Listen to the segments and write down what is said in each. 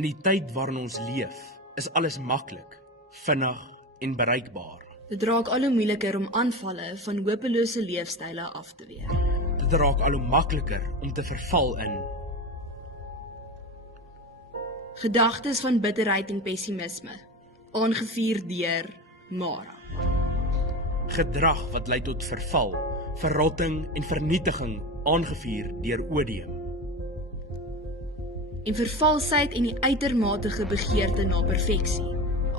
In die tyd waarin ons leef, is alles maklik, vinnig en bereikbaar. Dit raak al hoe moeiliker om aanvalle van hopelose leefstyle af te weer. Dit raak al hoe makliker om te verval in Gedagtes van bitterheid en pessimisme, aangevuur deur Mara. gedrag wat lei tot verval, verrotting en vernietiging, aangevuur deur odium. En vervalsheid en die uitermate begeerte na perfeksie,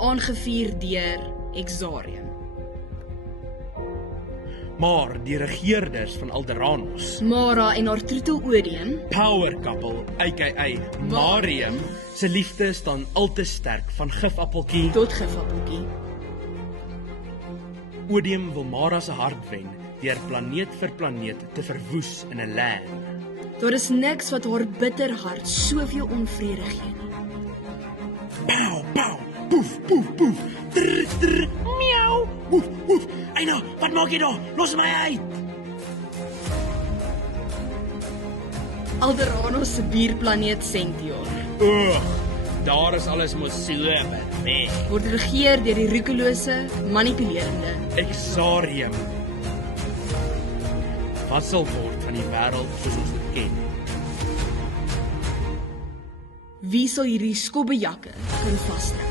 aangevuur deur Exarium. Maar die regeerders van Alderanos, Mara en haar troetel Odium, power couple, aka Marium, se liefde staan al te sterk van gifappeltjie. tot gifappeltjie. Odium wil Mara se hart wen deur planeet vir planeet te verwoes in 'n land. Daar is niks wat haar bitter hart soveel onvrede gee nie. Pow, pow, poef, poef, poef, trr, trr, miauw, woef, woef. Eina, wat maak jy daar? Los my uit! Alderanos se buurplaneet Centaur Ugh, daar is alles mos so weg. word regeer deur die roekelose, manipulerende Exarium. Wat sal word van die wêreld soos ons dit ken? Wie sal hierdie skobbejakke kan vasdra?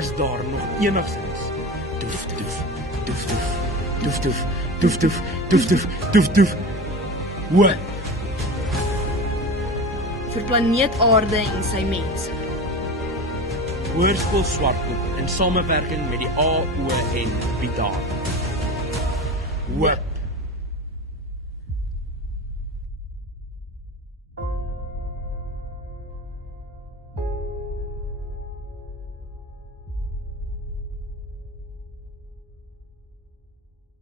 Is daar nog enigsins? Doef, doef, doef, doef, doef, doef, doef, doef, doef, doef, doef, doef. Wat? Vir planeet Aarde en sy mense. Hoërskool Swartkop in samewerking met die AON bied daar. Hoop